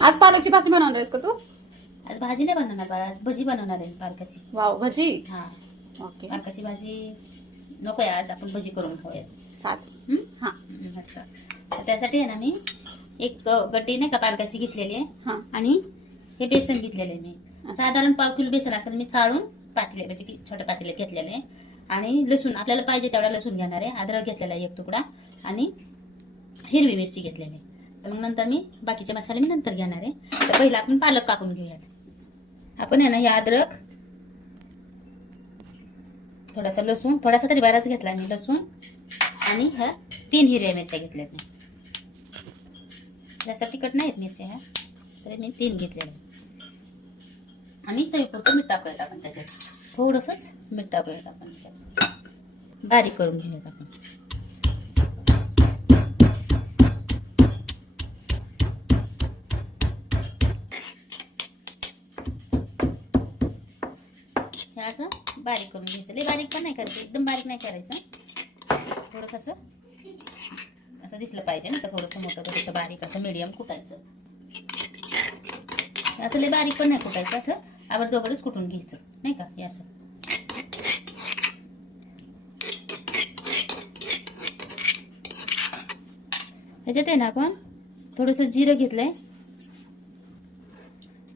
आज पालकची भाजी बनवणार आहेस का तू? आज भाजी नाही बनवणार बाळा आज भजी बनवणार आहे पालकाची. वाव भजी? हा. ओके. पालकाची भाजी नको आहे आज आपण भजी करून खाऊया. चालेल. हं? हा मस्त. तर त्यासाठी आहे ना मी एक गड्डी नाही का पालकाची घेतलेली आहे. हा. आणि हे बेसन घेतलेलं आहे मी. साधारण पाव किलो बेसन असेल मी चाळून पातेले म्हणजे की छोट्या पातेले घेतलेले आहे. आणि लसूण आपल्याला पाहिजे तेवढा लसूण घेणार आहे. अद्रक घेतलेला आहे एक तुकडा. आणि हिरवी मिरची घेतलेली आहे. तर मग नंतर मी बाकीचे मसाले मी नंतर घेणार आहे. तर पहिला आपण पालक कापून घेऊयात. आपण आहे ना हे अद्रक थोडासा लसूण थोडासा तरी बराच घेतला मी लसूण आणि ह्या तीन हिरव्या मिरच्या घेतल्यात मी. जास्त तिखट नाहीत मिरच्या ह्या तरी मी तीन घेतलेल्या आणि चवीपुरतं मीठ टाकूयात आपण त्याच्यात. थोडंसंच मीठ टाकूयात आपण त्याच्यात. बारीक करून घेऊयात आपण. असं बारीक करून घ्यायचं. लई बारीक पण नाही करायचं एकदम बारीक नाही करायचं. थोडंसं असं असं दिसलं पाहिजे ना तर थोडंसं मोठं थोडंसं बारीक असं मीडियम कुटायचं. असं लई बारीक पण नाही कुटायचं असं आवड दोघडच कुटून घ्यायचं नाही का? हे असं. ह्याच्यात आहे ना आपण थोडंसं जिरं घेतलंय.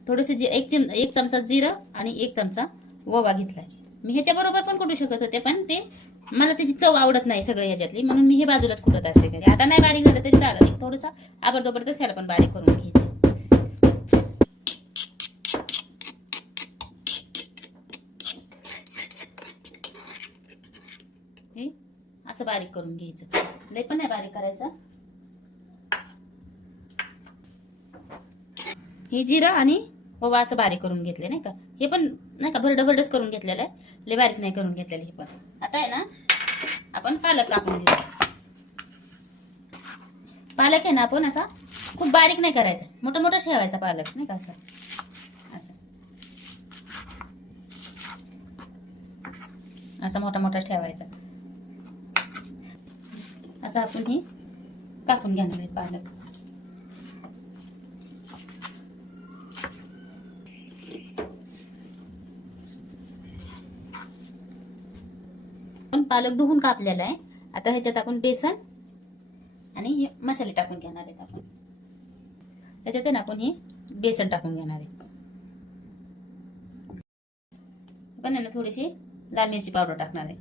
थोडंसं जी एक चिम एक चमचा जिरं आणि एक चमचा ओवा घेतलाय. मी ह्याच्याबरोबर पण कुटू शकत होते पण ते मला त्याची चव आवडत नाही सगळं ह्याच्यातली. म्हणून मी हे बाजूलाच कुठत असते कधी आता नाही बारीक झालं तरी चालत एक थोडंसं आबडदोबड तर ह्याला पण बारीक करून घ्यायचं. हे असं बारीक करून घ्यायचं. लय पण नाही बारीक करायचं. हे जिरं आणि ओवा असं बारीक करून घेतले नाही का? हे पण नाही का भरडं भरडंच करून घेतलेलं आहे. लय बारीक नाही करून घेतलेलं हे पण. आता आहे ना आपण पालक कापून घेऊ. पालक आहे ना आपण असा खूप बारीक नाही करायचा. मोठा मोठा ठेवायचा पालक नाही का असं? असं. असा मोठा मोठा ठेवायचा. असं आपण हे कापून घेणार आहेत पालक. पालक धुवून कापलेला आहे. आता ह्याच्यात आपण बेसन आणि हे मसाले टाकून घेणार आहेत आपण. ह्याच्यात आहे ना आपण हे बेसन टाकून घेणार आहे. पण आहे ना थोडीशी लाल मिरची पावडर टाकणार आहे.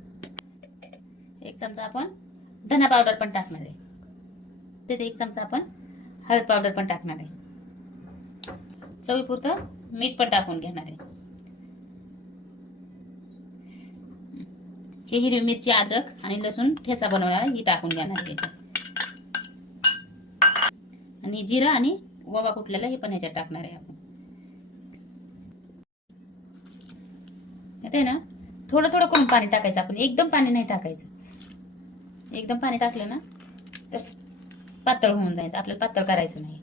एक चमचा आपण धना पावडर पण टाकणार आहे. तिथे एक चमचा आपण हळद पावडर पण टाकणार आहे. चवीपुरतं मीठ पण टाकून घेणार आहे. हे हिरवी मिरची अद्रक आणि लसूण ठेचा बनवणार ही टाकून घेणार आहे याच्यात आणि जिरं आणि ओवा कुटलेला हे पण ह्याच्यात टाकणार आहे आपण. आता आहे ना थोडं थोडं करून पाणी टाकायचं आपण. एकदम पाणी नाही टाकायचं. एकदम पाणी टाकलं ना तर पातळ होऊन जाईल. आपल्याला पातळ करायचं नाही.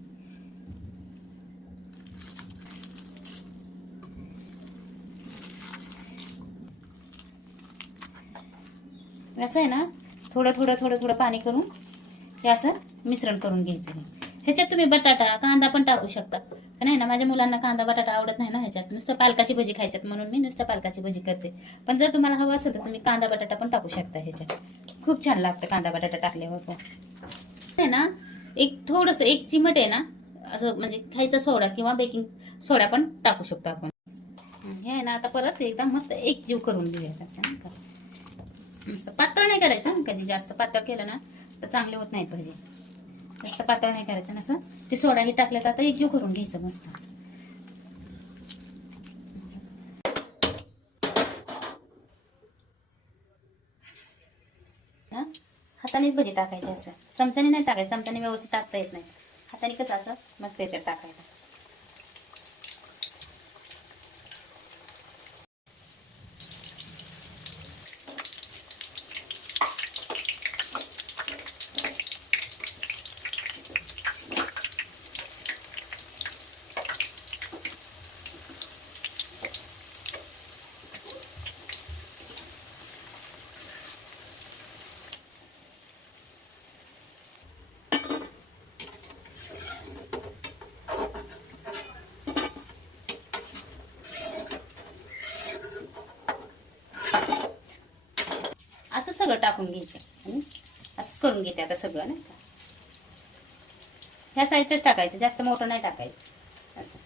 असं आहे ना थोडं थोडं थोडं थोडं पाणी करून हे असं मिश्रण करून घ्यायचं आहे. ह्याच्यात तुम्ही बटाटा कांदा पण टाकू शकता. नाही ना माझ्या मुलांना कांदा बटाटा आवडत नाही ना ह्याच्यात. नुसतं पालकाची भजी खायच्यात म्हणून मी नुसतं पालकाची भजी करते. पण जर तुम्हाला हवं असेल तर तुम्ही कांदा बटाटा पण टाकू शकता ह्याच्यात. खूप छान लागतं कांदा बटाटा टाकल्यावर पण. आहे ना एक थोडंसं एक चिमट आहे ना असं म्हणजे खायचा सोडा किंवा बेकिंग सोडा पण टाकू शकतो आपण. हे आहे ना आता परत एकदा मस्त एक जीव करून घेऊया असं नाही का? मस्त पातळ नाही करायचं कधी जास्त पातळ केलं ना तर चांगले होत नाहीत भजी जास्त पातळ नाही करायचं ना असं. ते सोडाही टाकलं तर आता एकजीव करून घ्यायचं मस्त असं. हातानेच भजी टाकायची असं. चमच्याने नाही टाकायचं चमच्याने व्यवस्थित टाकता येत नाही. हाताने कसं असं मस्त येते टाकायचं सगळं टाकून घ्यायचं. आणि असंच करून घेते आता सगळं नाही का? ह्या साईजच टाकायचं जास्त मोठं नाही टाकायचं. असं.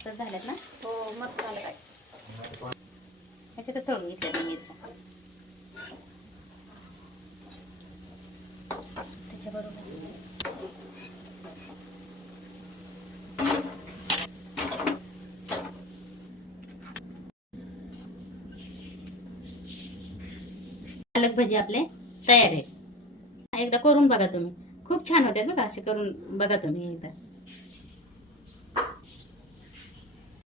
मस्त झाल्यात ना? हो मस्त झालं काय ह्याच्यात तळून घेतल्या मी मिरच्या त्याच्याबरोबर. पालक भजी आपले तयार आहेत. एकदा करून बघा तुम्ही. खूप छान होतात बघा असे करून बघा तुम्ही एकदा.